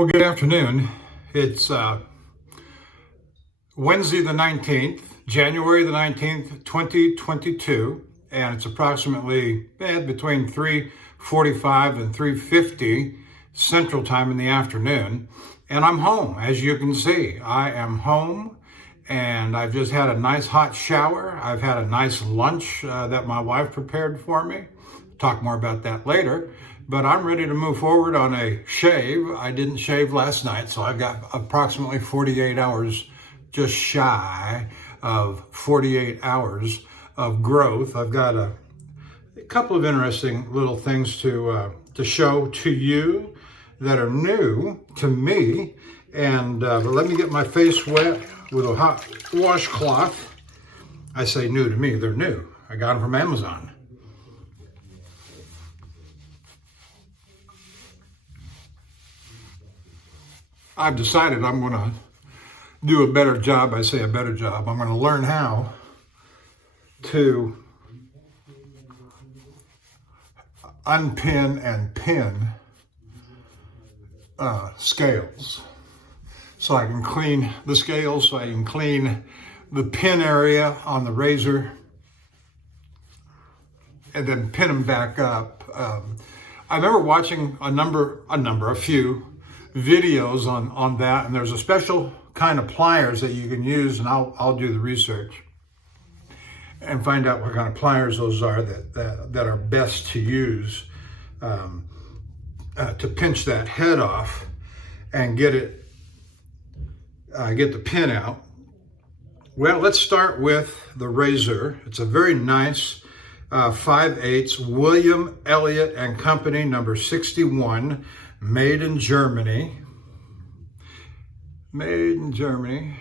Well, good afternoon. It's Wednesday the 19th, January the 19th, 2022, and it's approximately between 3:45 and 3:50 Central Time in the afternoon, and I'm home. As you can see, I am home, and I've just had a nice hot shower. I've had a nice lunch that my wife prepared for me. Talk more about that later. But I'm ready to move forward on a shave. I didn't shave last night, so I've got approximately 48 hours, just shy of 48 hours of growth. I've got a couple of interesting little things to show to you that are new to me. And but let me get my face wet with a hot washcloth. I say new to me, they're new. I got them from Amazon. I've decided I'm going to do a better job. I say a better job. I'm going to learn how to unpin and pin scales. So I can clean the scales, so I can clean the pin area on the razor and then pin them back up. I remember watching a few videos on that, and there's a special kind of pliers that you can use, and I'll do the research and find out what kind of pliers those are that are best to use to pinch that head off and get the pin out. Well, let's start with the razor. It's a very nice 5/8 William Elliot and Company number 61. Made in Germany. Made in Germany.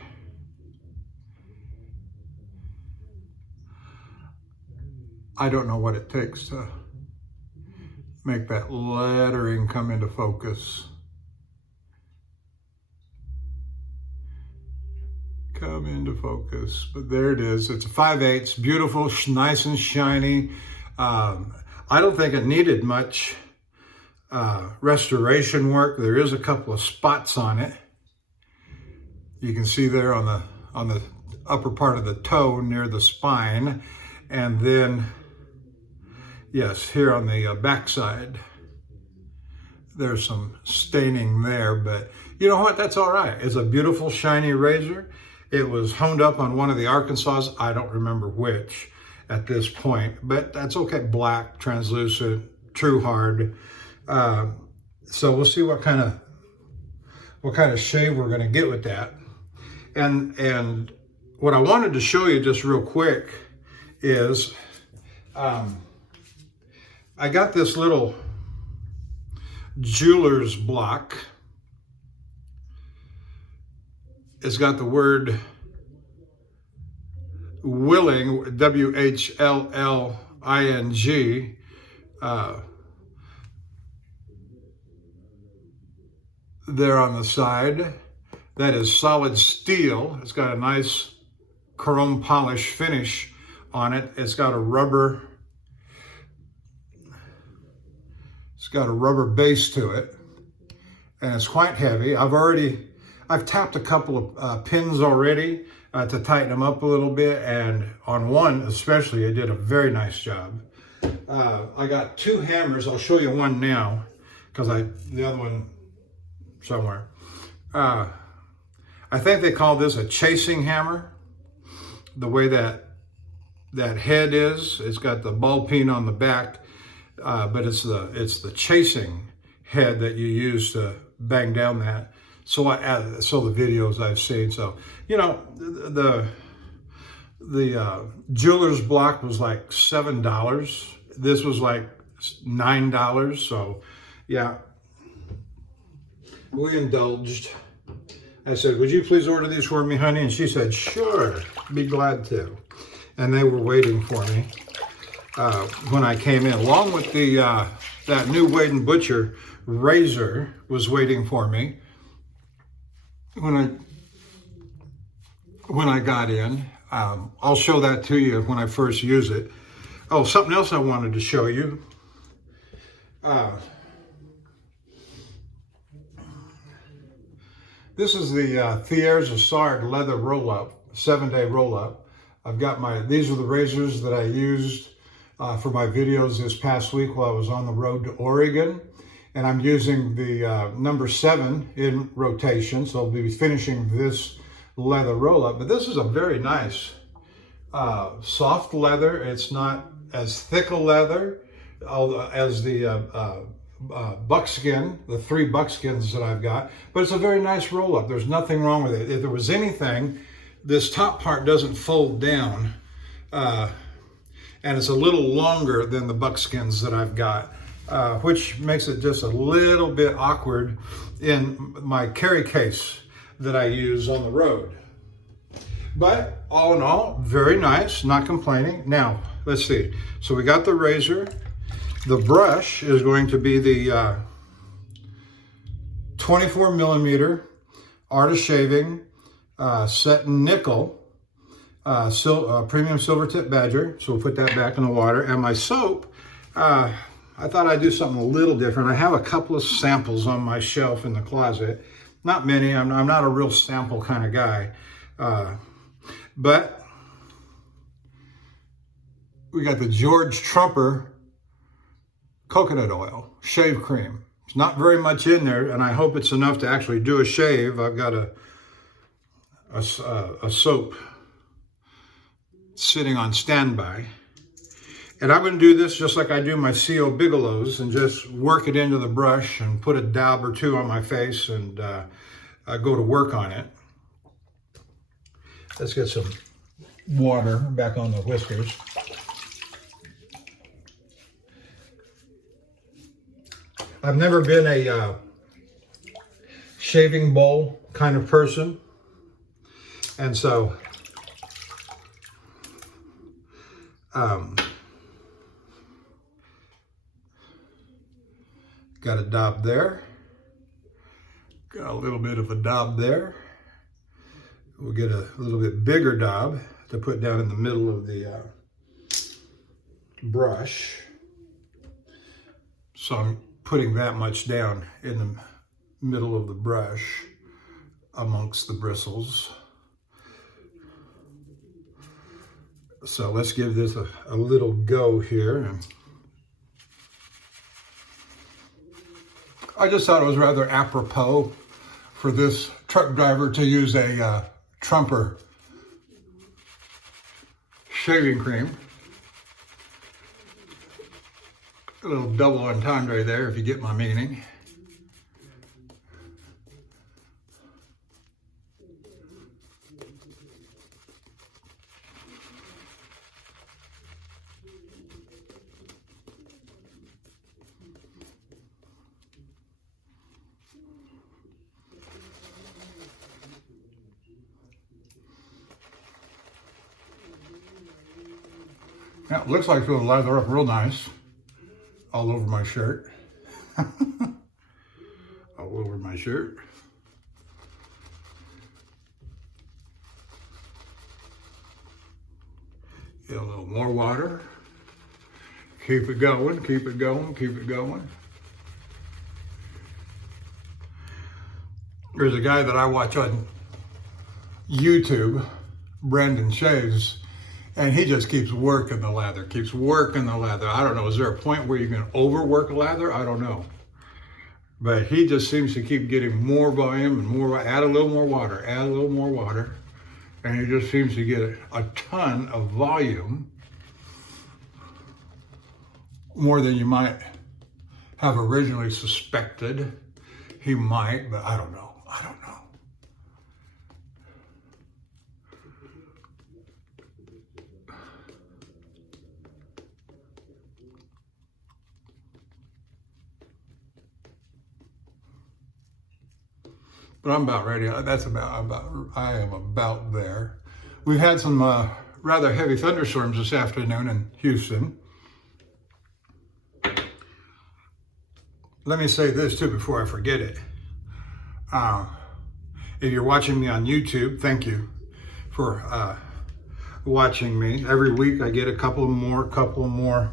I don't know what it takes to make that lettering come into focus. Come into focus, but there it is. It's a 5/8, beautiful, nice and shiny. I don't think it needed much restoration work. There is a couple of spots on it. You can see there on the upper part of the toe near the spine, and then yes, here on the backside there's some staining there, but you know what, that's all right. It's a beautiful shiny razor. It was honed up on one of the Arkansas, I don't remember which at this point, but that's okay. Black, translucent, true hard. So we'll see what kind of shave we're going to get with that. And what I wanted to show you just real quick is I got this little jeweler's block. It's got the word Willing, WHLLING, there on the side. That is solid steel. It's got a nice chrome polish finish on it. It's got a rubber base to it, and it's quite heavy. I've tapped a couple of pins already to tighten them up a little bit, and on one especially, I did a very nice job. I got two hammers. I'll show you one now, because the other one somewhere. I think they call this a chasing hammer. The way that head is, it's got the ball peen on the back, but it's the chasing head that you use to bang down that. So the videos I've seen. So you know, the jeweler's block was like $7. This was like $9. So yeah, we indulged. I said, "Would you please order these for me, honey?" And she said, "Sure, be glad to." And they were waiting for me when I came in, along with that new Wade & Butcher razor was waiting for me when I got in. I'll show that to you when I first use it. Oh, something else I wanted to show you. This is the Thiers Assard leather roll-up, 7-day roll-up. I've got these are the razors that I used for my videos this past week while I was on the road to Oregon. And I'm using the number 7 in rotation, so I'll be finishing this leather roll-up. But this is a very nice soft leather. It's not as thick a leather as the buckskin, the 3 buckskins that I've got, but it's a very nice roll-up. There's nothing wrong with it. If there was anything, this top part doesn't fold down, and it's a little longer than the buckskins that I've got, which makes it just a little bit awkward in my carry case that I use on the road. But all in all, very nice, not complaining. Now, let's see. So we got the razor. The brush is going to be the 24 millimeter Art of Shaving set in nickel premium silver tip badger. So we'll put that back in the water. And my soap, I thought I'd do something a little different. I have a couple of samples on my shelf in the closet. Not many. I'm not a real sample kind of guy. But we got the George Trumper coconut oil, shave cream. It's not very much in there, and I hope it's enough to actually do a shave. I've got a soap sitting on standby. And I'm going to do this just like I do my C.O. Bigelow's and just work it into the brush and put a dab or two on my face and go to work on it. Let's get some water back on the whiskers. I've never been a shaving bowl kind of person, and so got a dab there, got a little bit of a dab there. We'll get a little bit bigger dab to put down in the middle of the brush. So I'm putting that much down in the middle of the brush amongst the bristles. So let's give this a little go here. I just thought it was rather apropos for this truck driver to use a Trumper shaving cream. A little double entendre there, if you get my meaning. Yeah, it looks like it'll lather up real nice. All over my shirt. All over my shirt. Get a little more water. Keep it going, keep it going, keep it going. There's a guy that I watch on YouTube, Brandon Shaves, and he just keeps working the lather, keeps working the lather. I don't know, is there a point where you can overwork a lather? I don't know. But he just seems to keep getting more volume and more, add a little more water, add a little more water. And he just seems to get a ton of volume, more than you might have originally suspected. He might, but I don't know. I don't know. But I'm about ready. I am about there. We've had some rather heavy thunderstorms this afternoon in Houston. Let me say this too before I forget it. If you're watching me on YouTube, thank you for watching me. Every week I get a couple more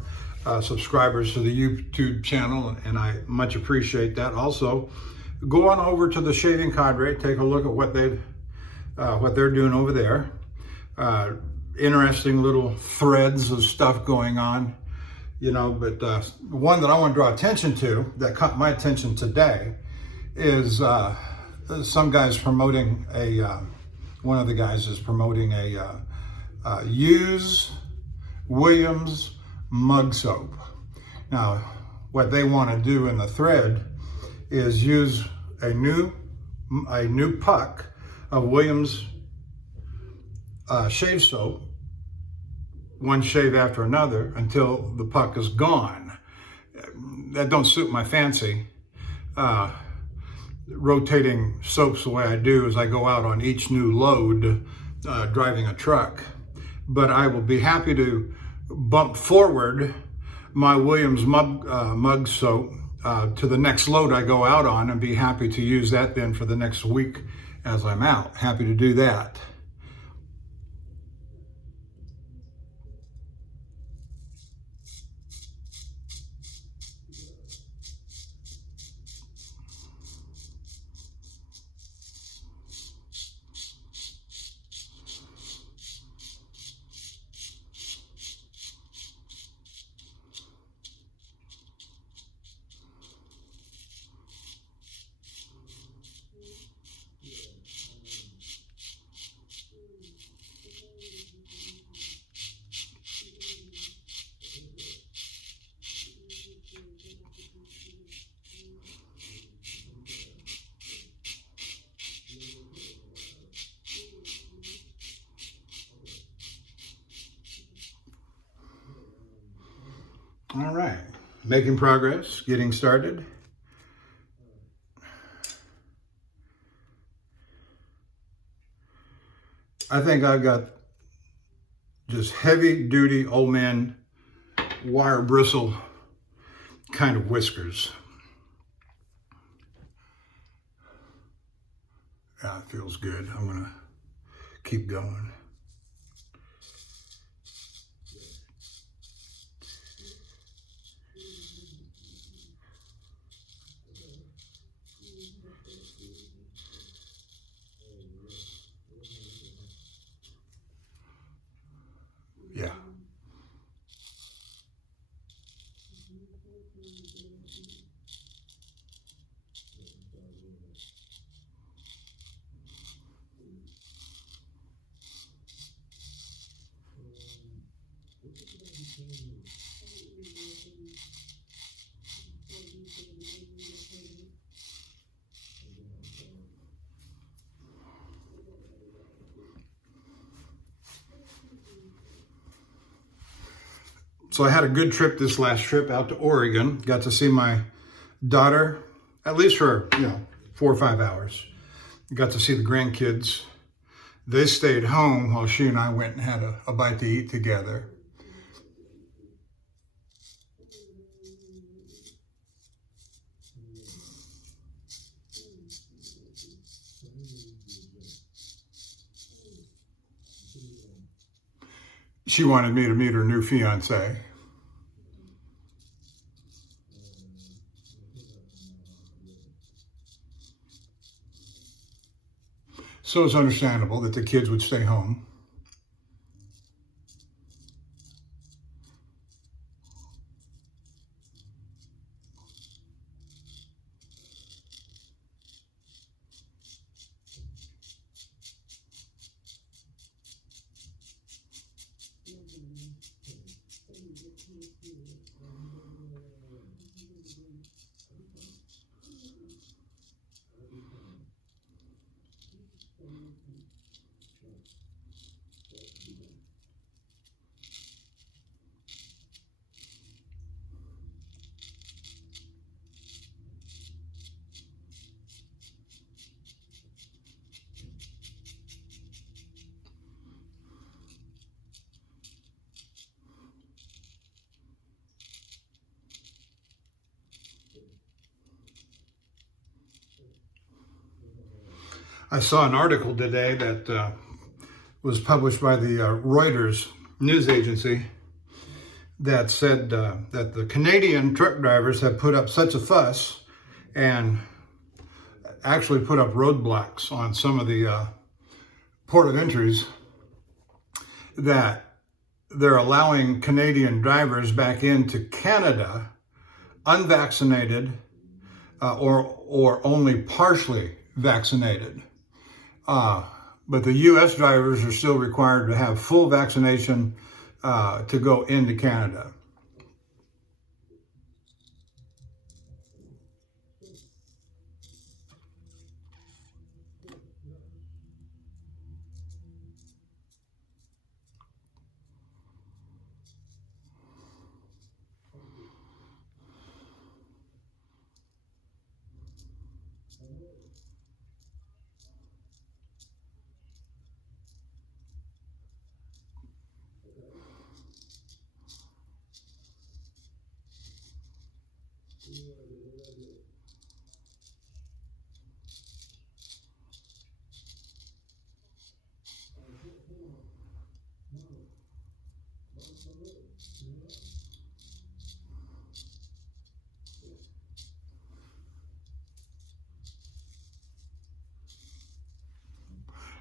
subscribers to the YouTube channel, and I much appreciate that. Also, go on over to the Shaving Cadre, take a look at what they're doing over there. Interesting little threads of stuff going on, you know. But one that I want to draw attention to, that caught my attention today, is some guys promoting one of the guys is promoting a use Williams mug soap. Now, what they want to do in the thread is use a new puck of Williams shave soap, one shave after another, until the puck is gone. That don't suit my fancy. Rotating soaps the way I do as I go out on each new load, driving a truck. But I will be happy to bump forward my Williams mug soap to the next load I go out on, and be happy to use that then for the next week as I'm out. Happy to do that. All right, making progress, getting started. I think I've got just heavy duty old man wire bristle kind of whiskers. Yeah, it feels good. I'm gonna keep going. Yeah. So I had a good trip this last trip out to Oregon. Got to see my daughter, at least for 4 or 5 hours. Got to see the grandkids. They stayed home while she and I went and had a bite to eat together. She wanted me to meet her new fiance. So it's understandable that the kids would stay home. I saw an article today that was published by the Reuters news agency that said that the Canadian truck drivers have put up such a fuss and actually put up roadblocks on some of the port of entries that they're allowing Canadian drivers back into Canada unvaccinated or only partially vaccinated. But the U.S. drivers are still required to have full vaccination to go into Canada.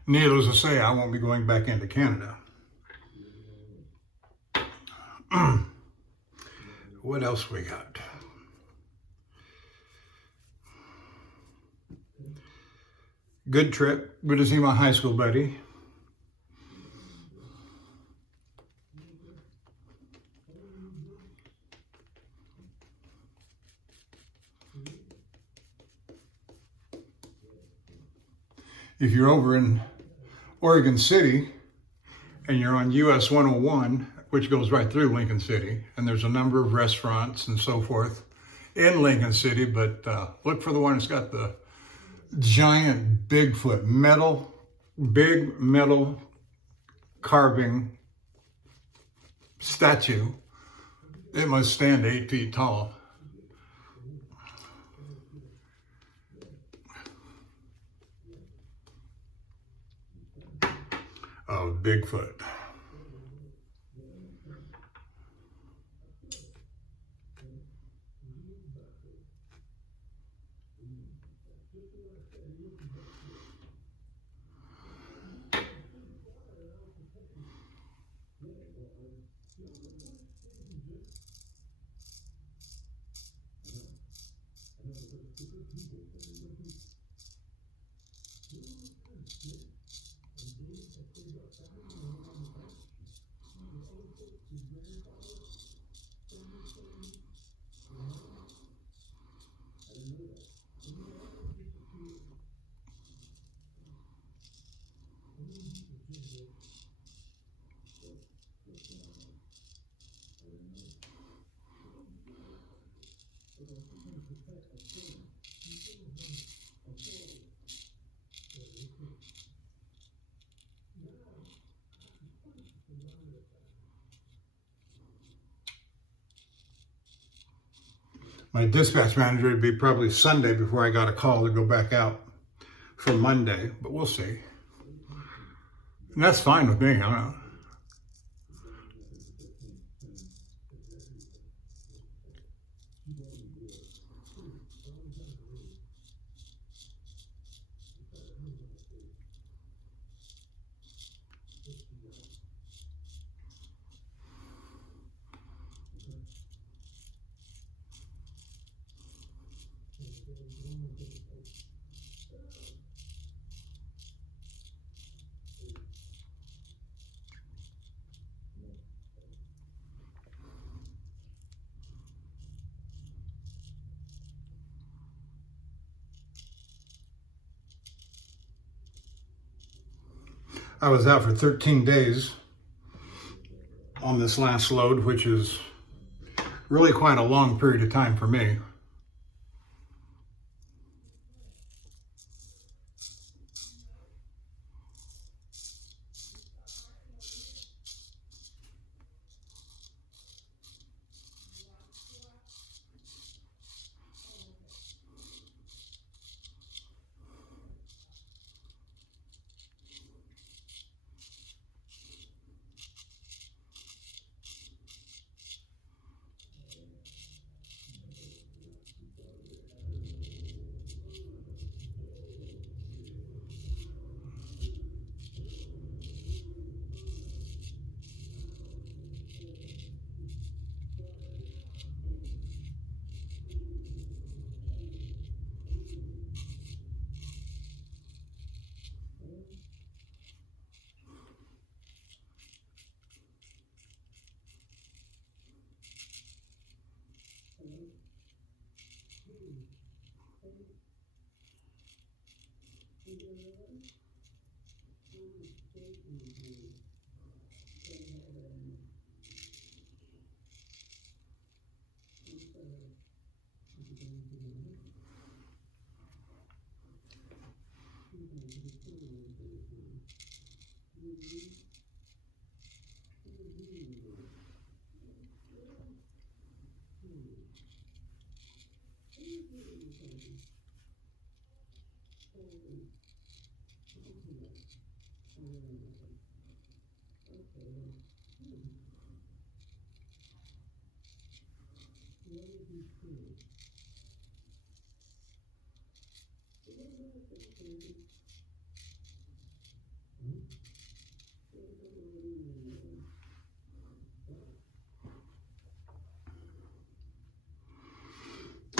Needless to say, I won't be going back into Canada. What else we got? Good trip. Good to see my high school buddy. If you're over in Oregon City and you're on US 101, which goes right through Lincoln City, and there's a number of restaurants and so forth in Lincoln City, but look for the one that's got the giant Bigfoot big metal carving statue. It must stand 8 feet tall. Of Bigfoot. My dispatch manager would be probably Sunday before I got a call to go back out for Monday, but we'll see. And that's fine with me. I don't know. I was out for 13 days on this last load, which is really quite a long period of time for me.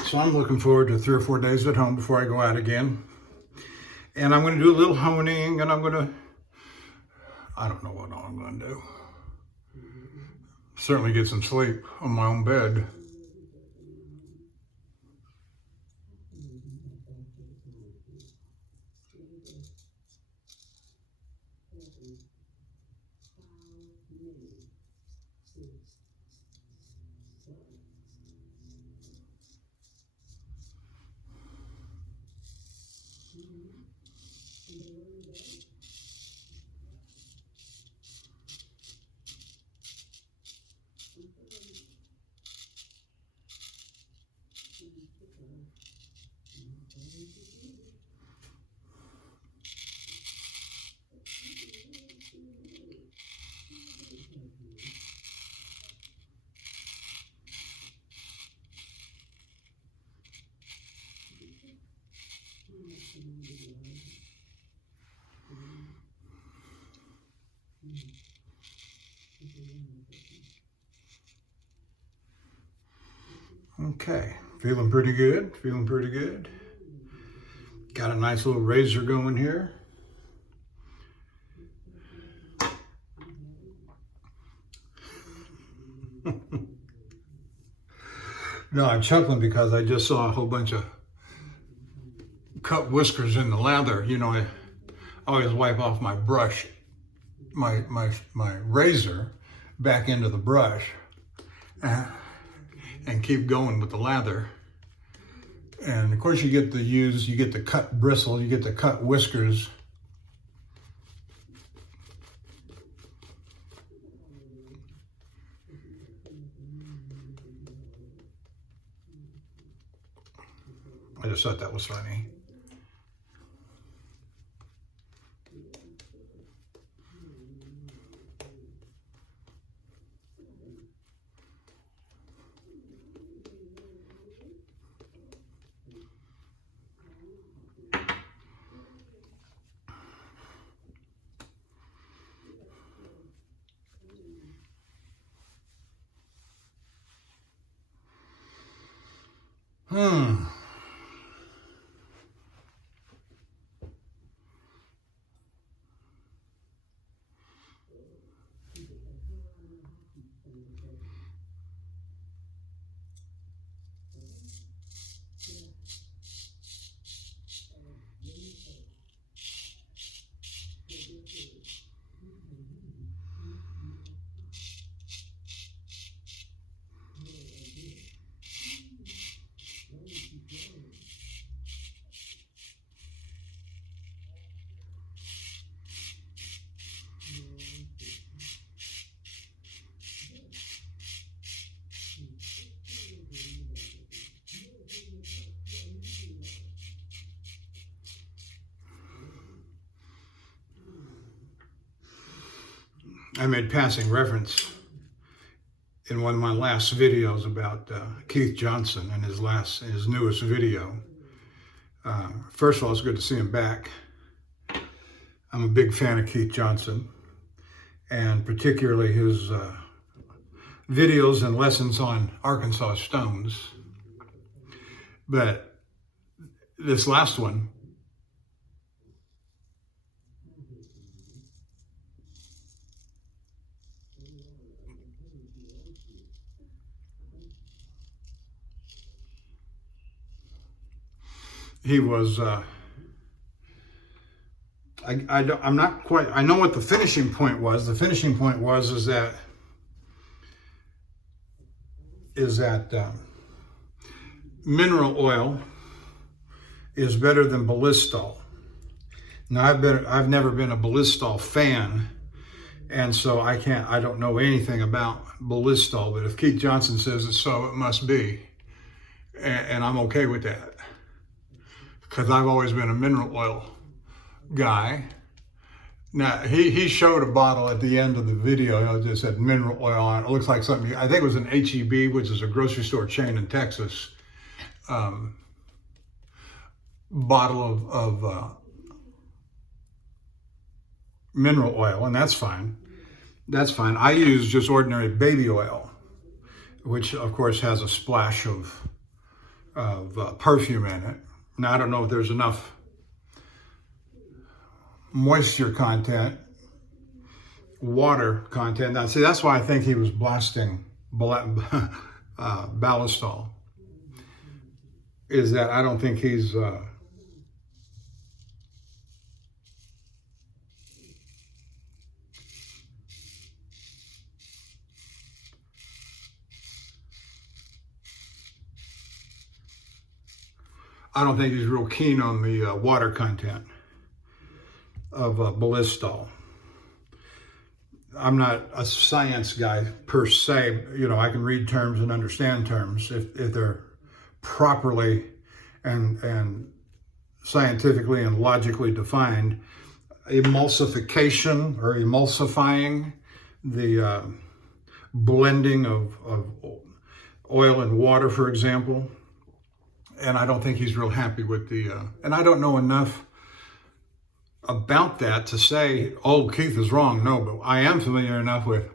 So I'm looking forward to 3 or 4 days at home before I go out again. And I'm going to do a little honing, and I don't know what all I'm going to do. Certainly get some sleep on my own bed. Okay, feeling pretty good, feeling pretty good. Got a nice little razor going here. No, I'm chuckling because I just saw a whole bunch of cut whiskers in the lather. You know, I always wipe off my brush, my razor back into the brush and keep going with the lather. And of course you get the cut bristle, you get the cut whiskers. I just thought that was funny. I made passing reference in one of my last videos about Keith Johnson and his newest video. First of all, it's good to see him back. I'm a big fan of Keith Johnson, and particularly his videos and lessons on Arkansas stones. But this last one, he was I'm not quite, I know what the finishing point was. The finishing point was is that mineral oil is better than Ballistol. Now I've never been a Ballistol fan, and so I don't know anything about Ballistol, but if Keith Johnson says it's so, it must be. And I'm okay with that, because I've always been a mineral oil guy. Now, he showed a bottle at the end of the video that said mineral oil on it. It looks like something, I think it was an HEB, which is a grocery store chain in Texas, bottle of mineral oil, and that's fine. That's fine. I use just ordinary baby oil, which of course has a splash of perfume in it. Now, I don't know if there's enough moisture content, water content. Now, see, that's why I think he was blasting Ballistol, is that I don't think he's real keen on the water content of Ballistol. I'm not a science guy per se. You know, I can read terms and understand terms if they're properly and scientifically and logically defined. Emulsification or emulsifying, the blending of oil and water, for example. And I don't think he's real happy with and I don't know enough about that to say, oh, Keith is wrong. No, but I am familiar enough with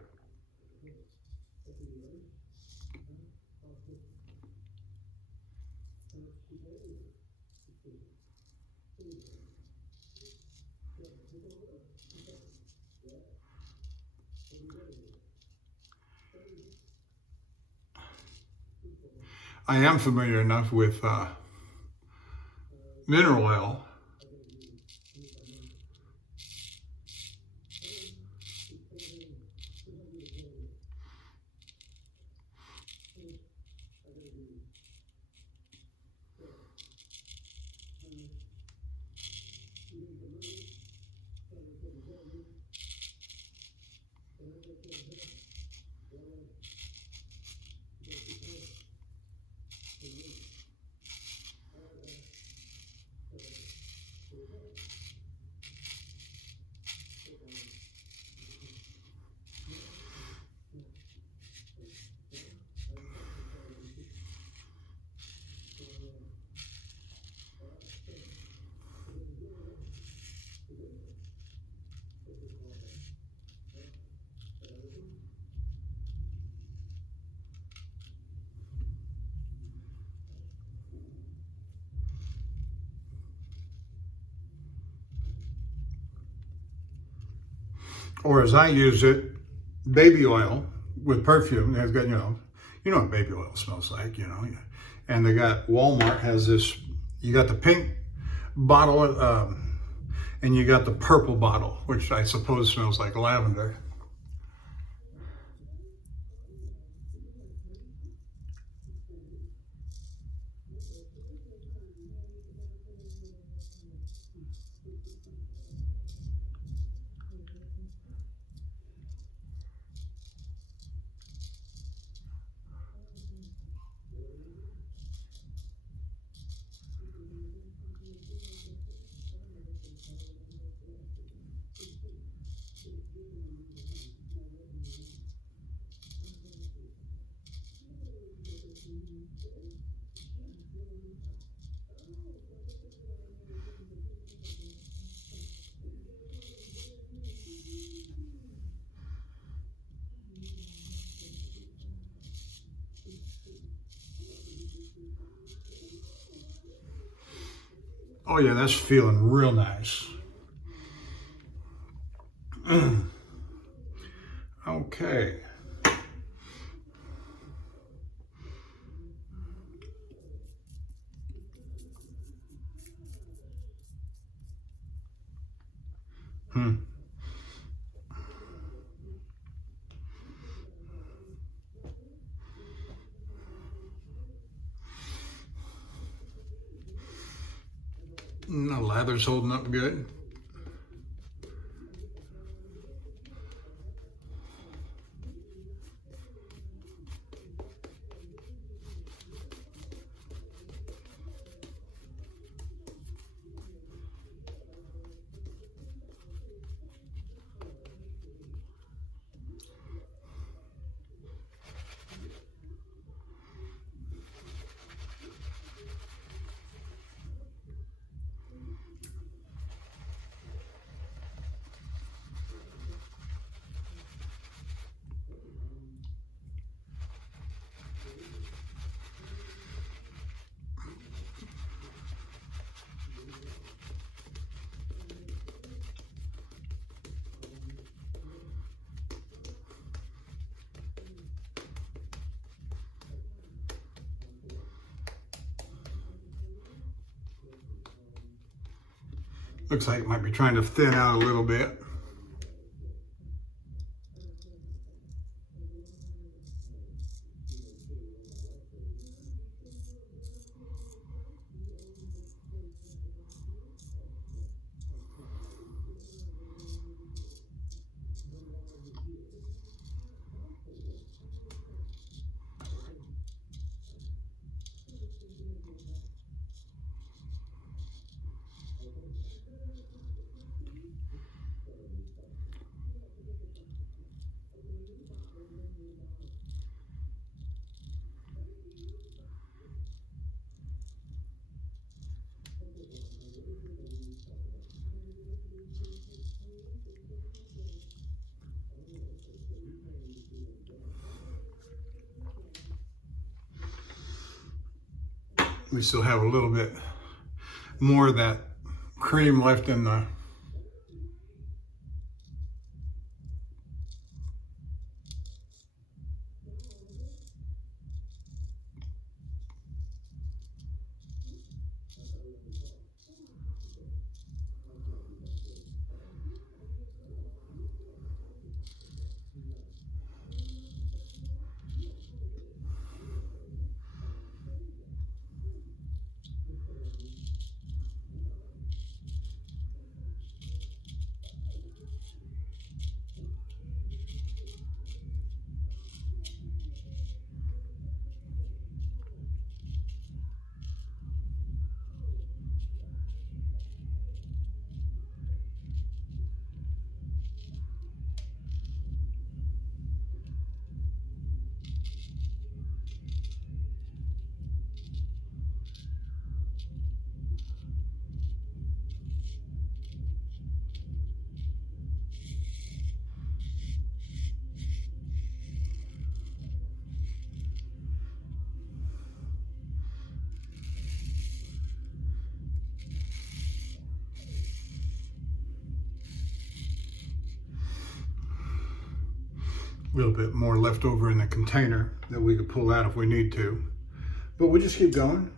mineral oil or as I use it, baby oil with perfume. It's got, you know what baby oil smells like, you know. And they got, Walmart has this, you got the pink bottle and you got the purple bottle, which I suppose smells like lavender. Oh yeah, that's feeling real nice. Okay. The leather's holding up good. Looks like it might be trying to thin out a little bit. We still have a little bit more of that cream left in the little bit more left over in the container that we could pull out if we need to. But we'll just keep going.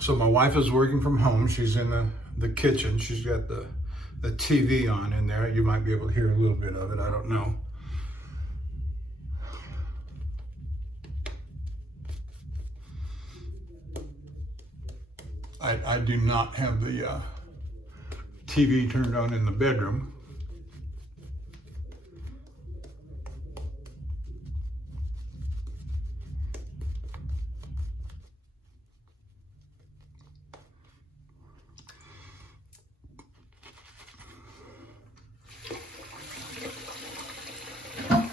So my wife is working from home. She's in the kitchen. She's got the TV on in there. You might be able to hear a little bit of it. I don't know. I do not have the TV turned on in the bedroom. I'm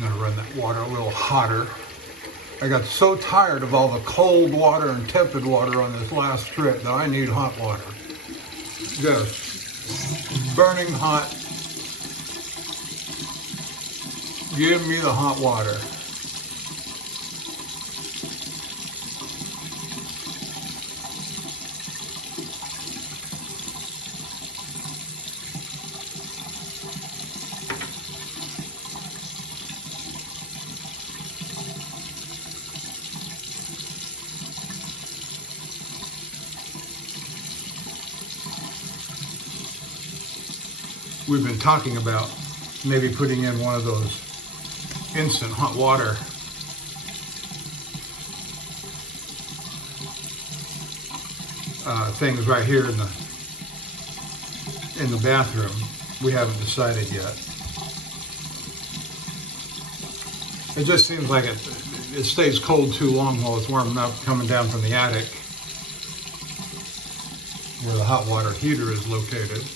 gonna run that water a little hotter. I got so tired of all the cold water and tepid water on this last trip that I need hot water. Just burning hot. Give me the hot water. we've been talking about maybe putting in one of those instant hot water things right here in the bathroom. We haven't decided yet. It just seems like it stays cold too long while it's warm enough coming down from the attic where the hot water heater is located.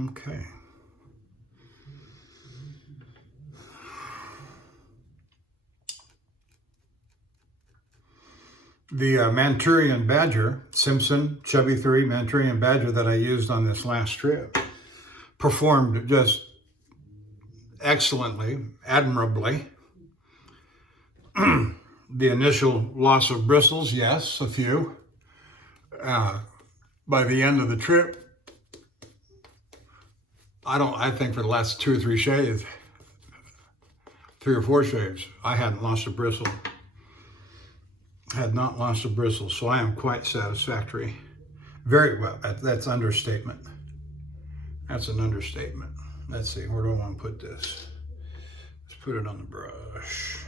Okay. The Manchurian Badger, Simpson Chubby 3 Manchurian Badger that I used on this last trip performed just excellently, admirably. The initial loss of bristles, yes, a few. By the end of the trip, I think for the last 2 or 3 shaves, 3 or 4 shaves, I hadn't lost a bristle. Had not lost a bristle, so I am quite satisfactory. Very well, that's understatement. That's an understatement. Let's see, where do I want to put this? Let's put it on the brush.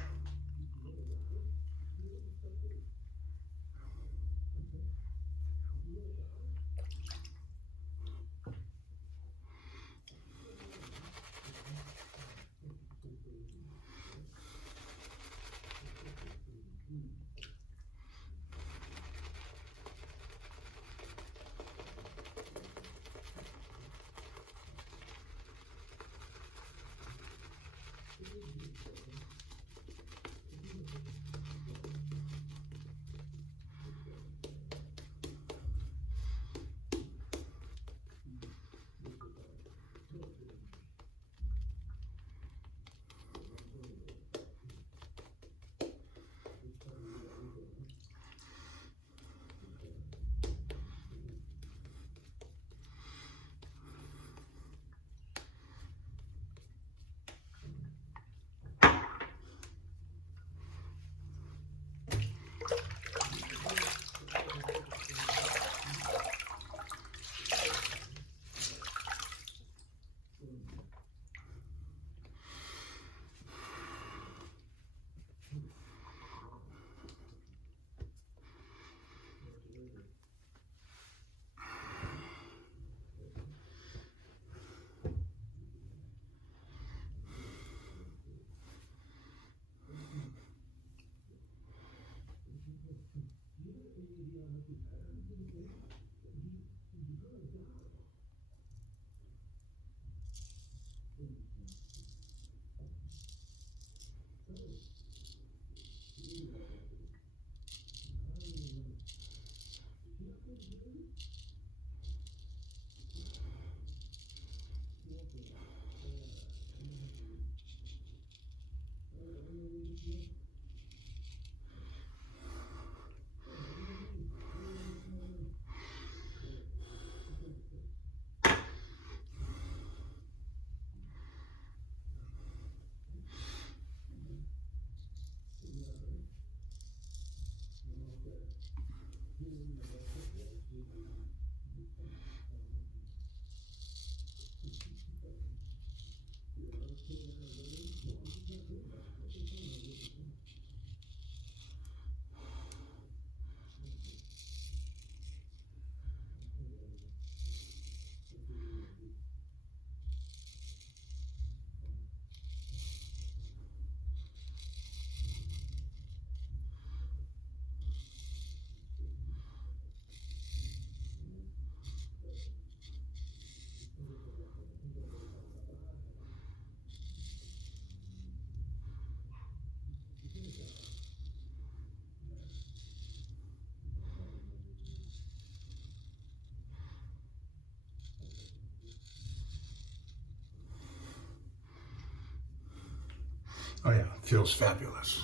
Oh yeah, it feels fabulous.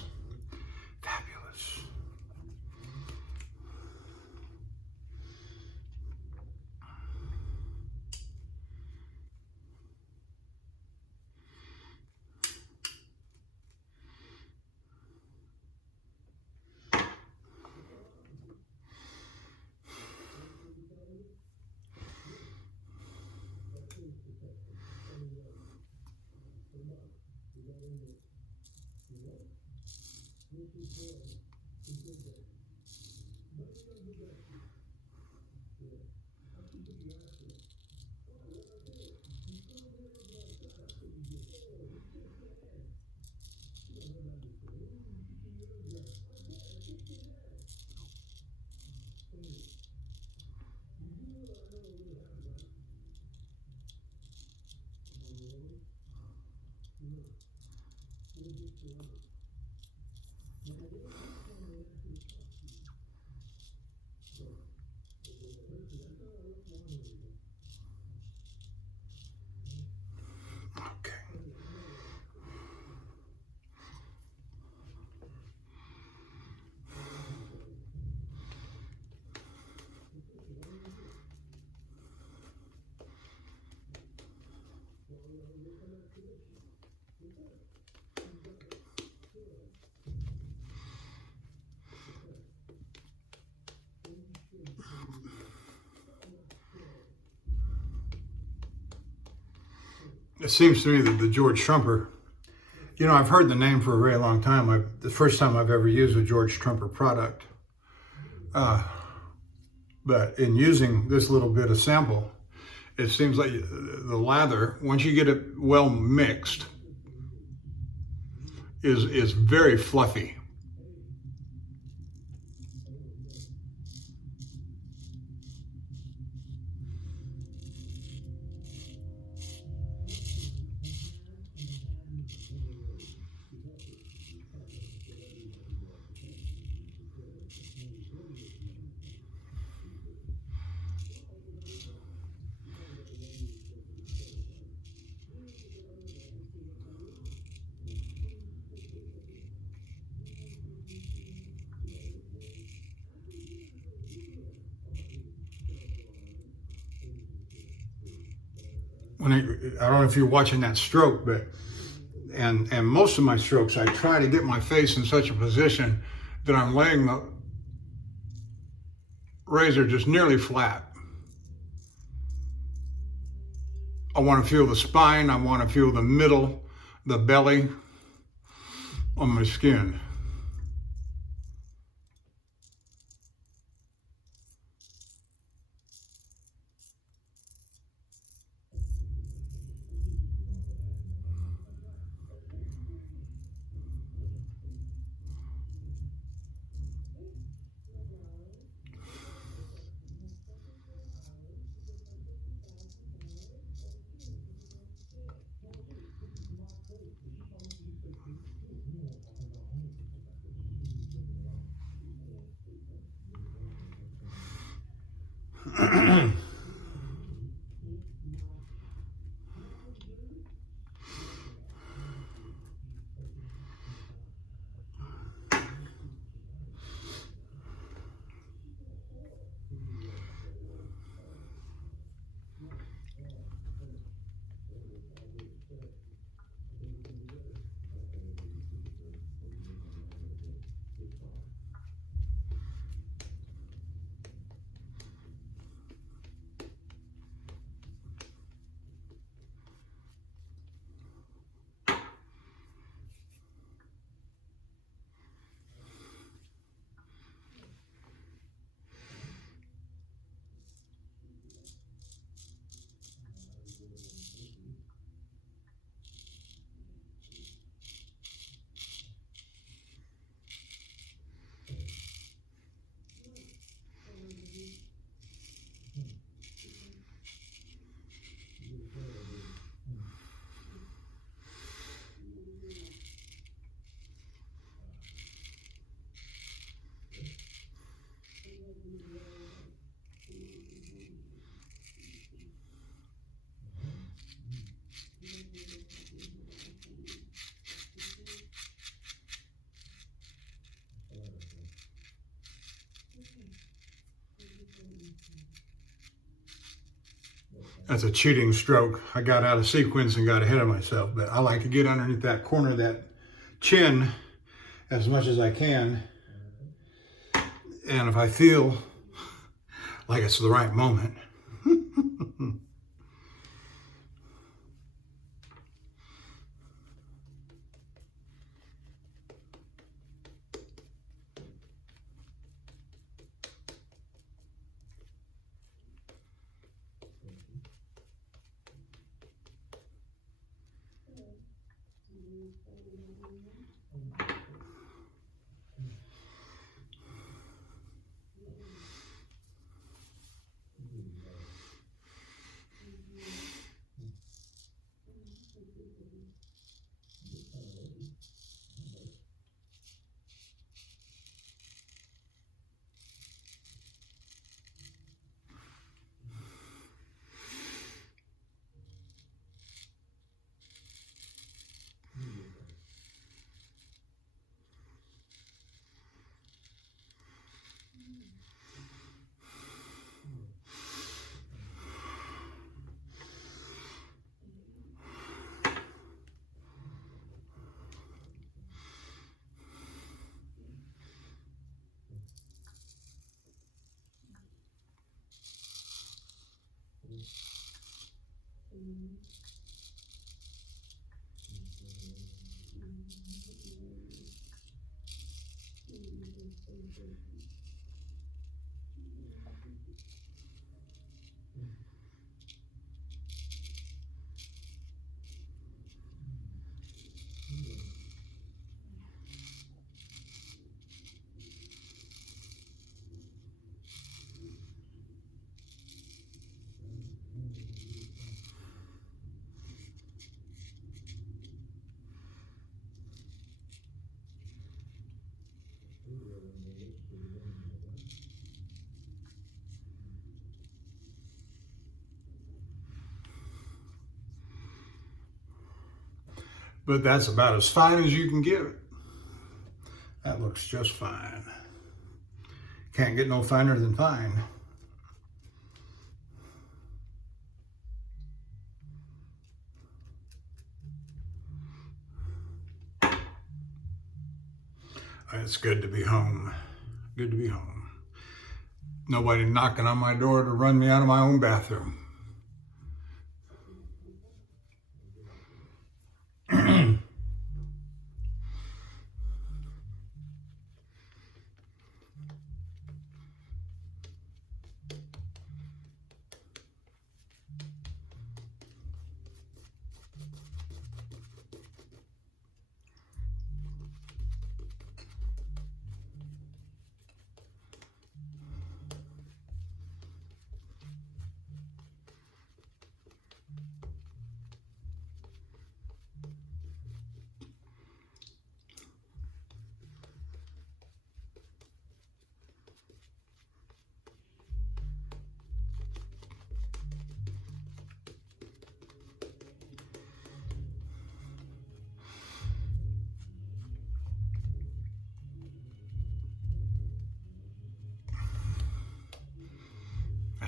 Fabulous. Okay. It seems to me that the George Trumper, I've heard the name for a very long time. The first time I've ever used a George Trumper product. But in using this little bit of sample, it seems like the lather, once you get it well mixed, is very fluffy. I don't know if you're watching that stroke, but and most of my strokes, I try to get my face in such a position that I'm laying the razor just nearly flat. I want to feel the spine. I want to feel the middle, the belly on my skin. That's a cheating stroke. I got out of sequence and got ahead of myself, but I like to get underneath that corner of that chin as much as I can. And if I feel like it's the right moment, but that's about as fine as you can get it. That looks just fine. Can't get no finer than fine. It's good to be home. Good to be home. Nobody knocking on my door to run me out of my own bathroom.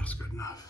That's good enough.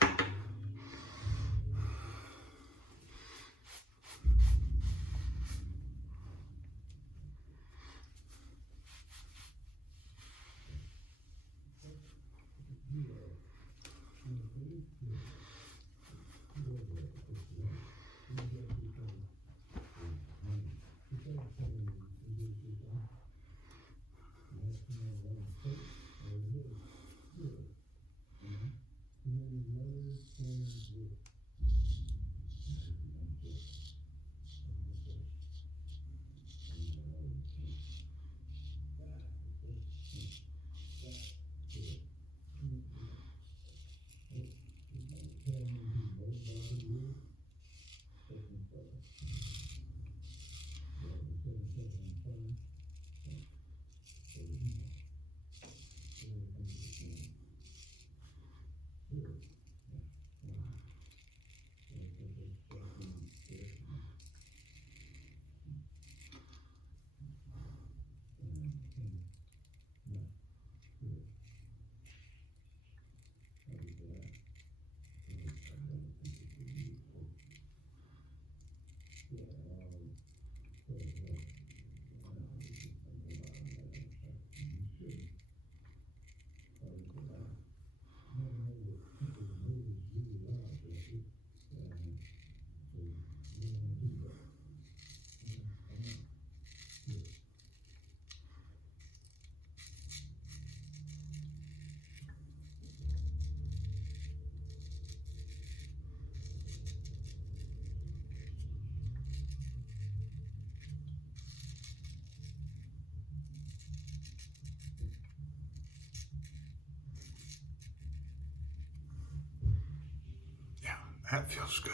That feels good.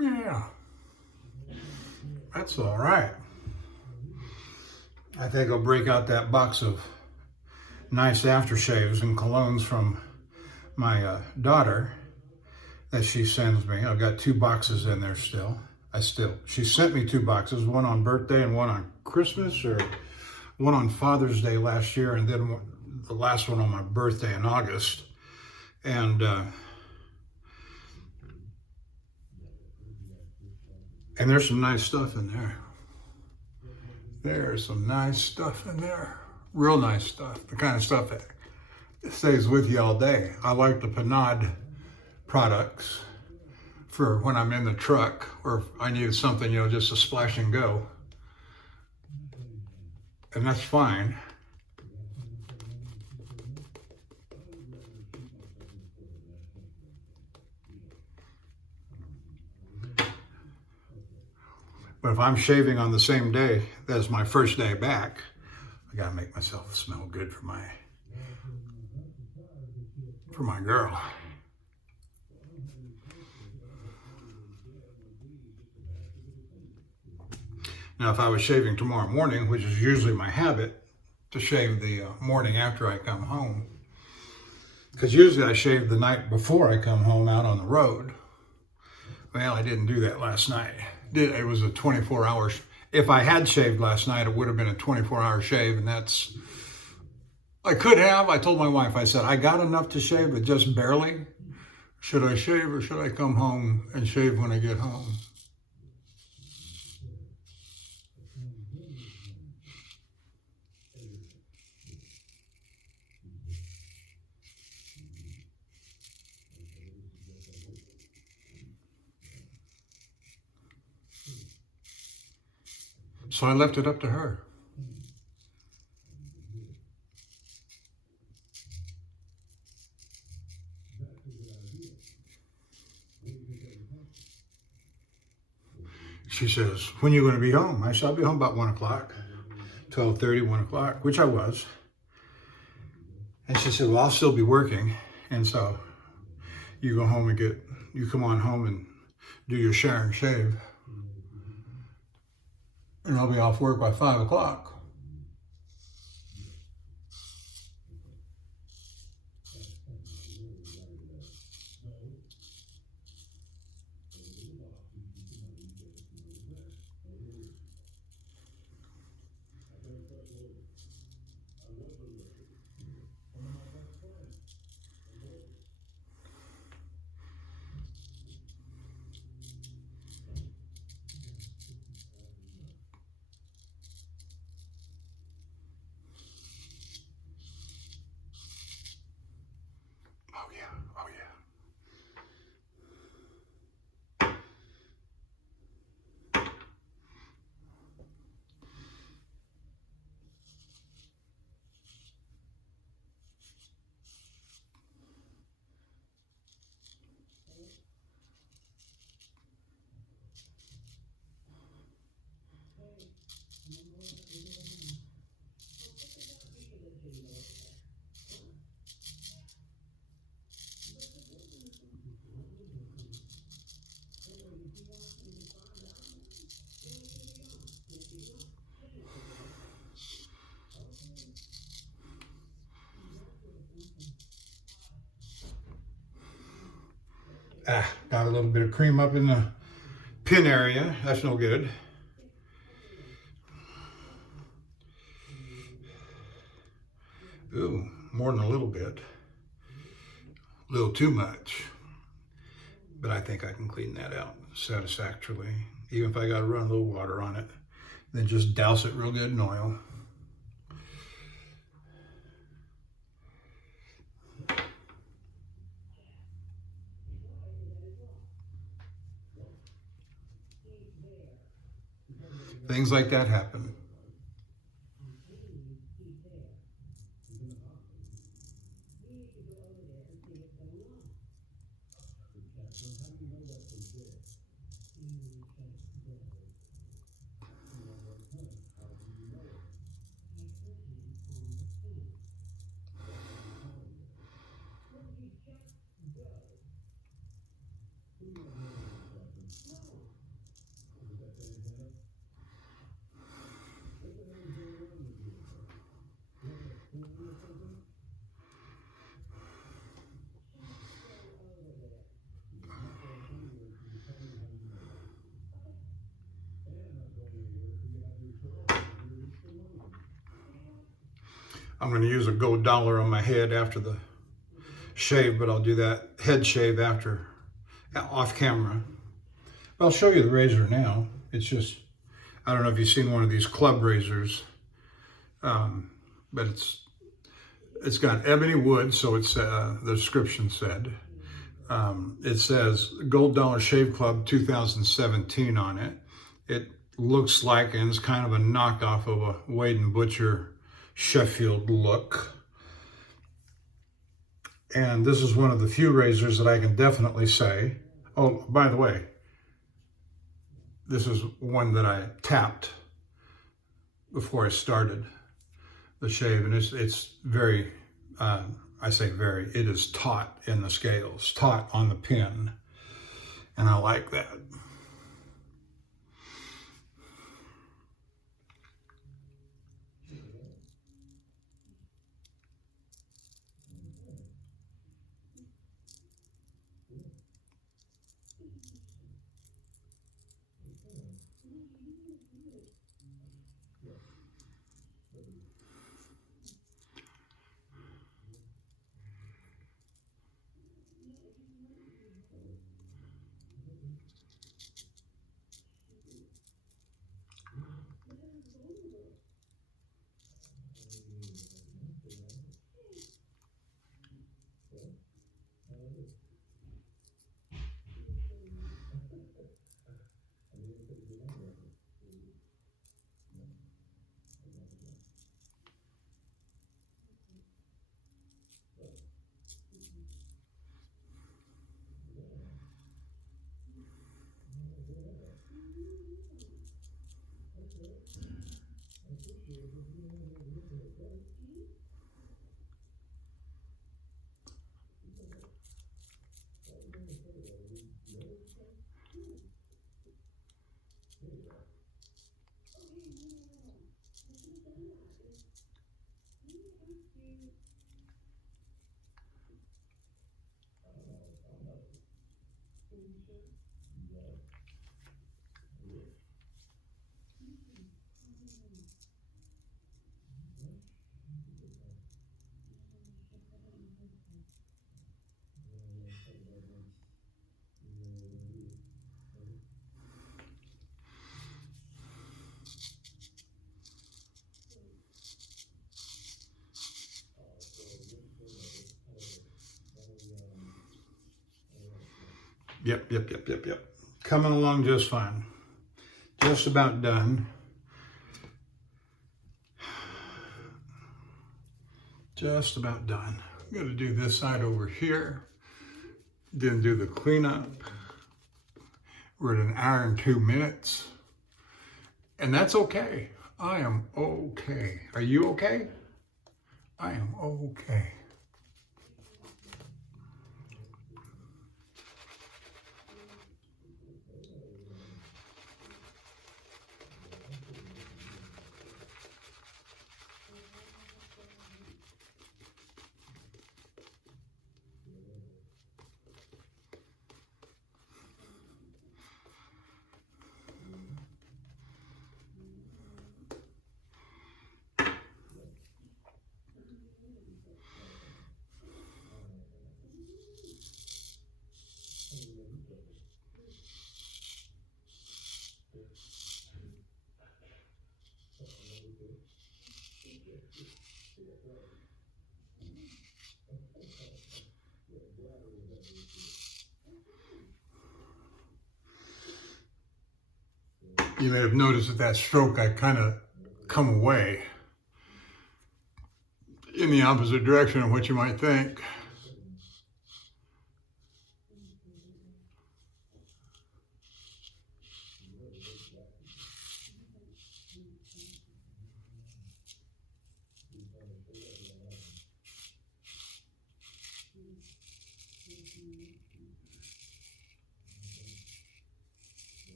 Yeah, that's all right. I think I'll break out that box of nice aftershaves and colognes from my daughter that she sends me. I've got 2 boxes in there still. She sent me 2 boxes, one on birthday and one on Christmas, or one on Father's Day last year, and then the last one on my birthday in August. And there's some nice stuff in there. There's some nice stuff in there. Real nice stuff. The kind of stuff that stays with you all day. I like the Panade products for when I'm in the truck or if I need something, just a splash and go. And that's fine. But if I'm shaving on the same day as my first day back, I gotta make myself smell good for my girl. Now, if I was shaving tomorrow morning, which is usually my habit, to shave the morning after I come home, because usually I shave the night before I come home out on the road. Well, I didn't do that last night. It was a 24 hours. If I had shaved last night, it would have been a 24-hour shave, and I could have. I told my wife, I said, I got enough to shave, but just barely. Should I shave or should I come home and shave when I get home? So I left it up to her. She says, when are you going to be home? I said, I'll be home about 1 o'clock, 12:30, 1 o'clock, which I was. And she said, well, I'll still be working. And so you go home and you come on home and do your shower and shave. And I'll be off work by 5 o'clock. Oh yeah, oh yeah. Got a little bit of cream up in the pin area. That's no good. Ooh, more than a little bit. A little too much. But I think I can clean that out satisfactorily. Even if I got to run a little water on it. Then just douse it real good in oil. Things like that happen. I'm going to use a gold dollar on my head after the shave, but I'll do that head shave after, off camera. But I'll show you the razor now. It's just, I don't know if you've seen one of these club razors, but it's got ebony wood, so it's the description said. It says Gold Dollar Shave Club 2017 on it. It looks like, and it's kind of a knockoff of a Wade & Butcher Sheffield look. And this is one of the few razors that I can definitely say, oh, by the way, this is one that I tapped before I started the shave, and it's very, I say very, it is taut in the scales, taut on the pin, and I like that. Yep. Coming along just fine. Just about done. Just about done. I'm going to do this side over here. Then do the cleanup. We're at 1 hour and 2 minutes. And that's okay. I am okay. Are you okay? I am okay. You may have noticed that stroke, I kind of come away in the opposite direction of what you might think.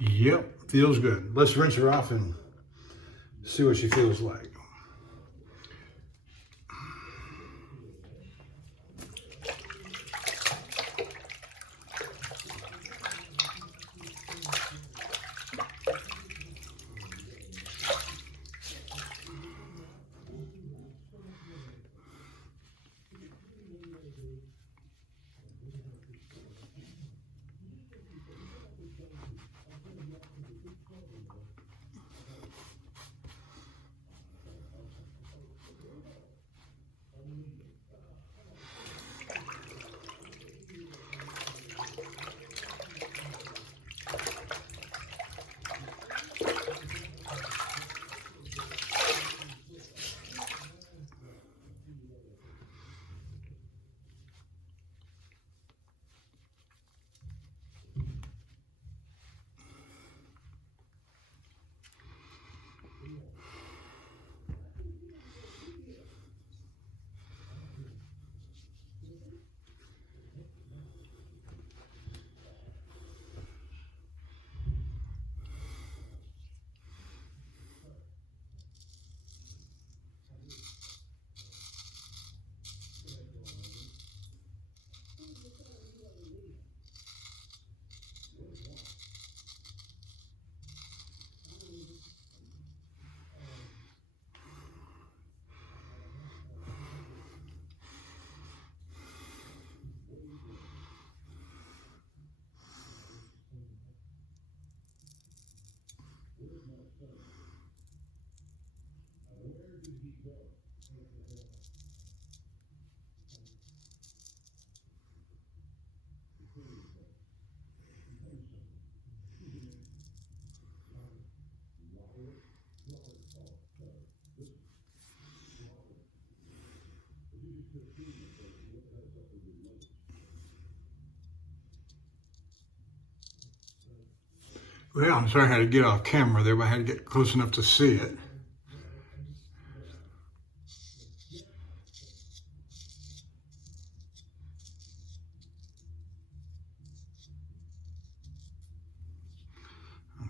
Yep, feels good. Let's rinse her off and see what she feels like. Well, I'm sorry I had to get off camera there, but I had to get close enough to see it.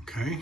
Okay.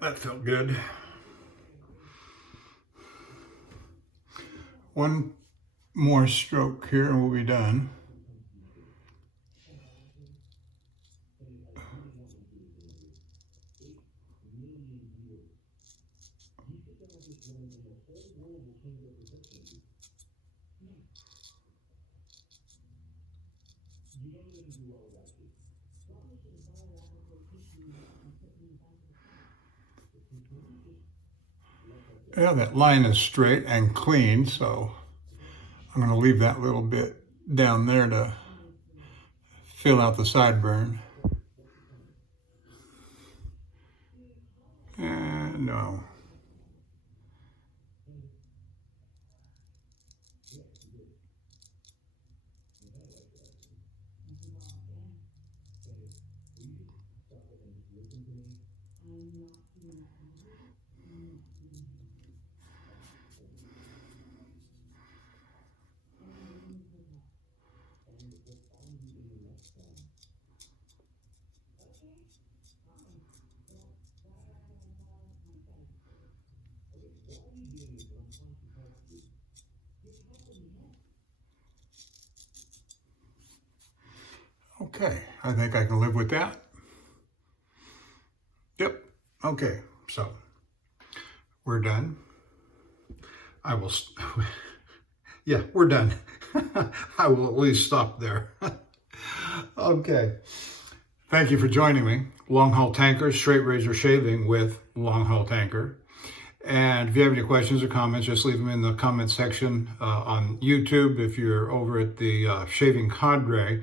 that felt good. One more stroke here and we'll be done. Yeah, that line is straight and clean, so I'm going to leave that little bit down there to fill out the sideburn. And no. Okay, I think I can live with that. Yep, okay, so we're done. I will, yeah, we're done. I will at least stop there. Okay, thank you for joining me. Longhaultanker, straight razor shaving with Longhaultanker. And if you have any questions or comments, just leave them in the comment section on YouTube. If you're over at the Shaving Cadre,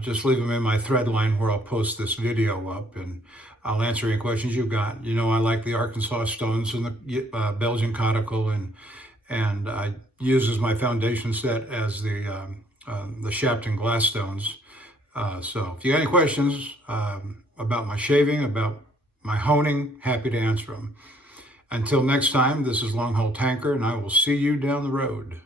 just leave them in my thread line where I'll post this video up and I'll answer any questions you've got. You know, I like the Arkansas stones and the Belgian conical, and I use as my foundation set as the Shapton glass stones. So if you got any questions about my shaving, about my honing, happy to answer them. Until next time, this is Longhaultanker, and I will see you down the road.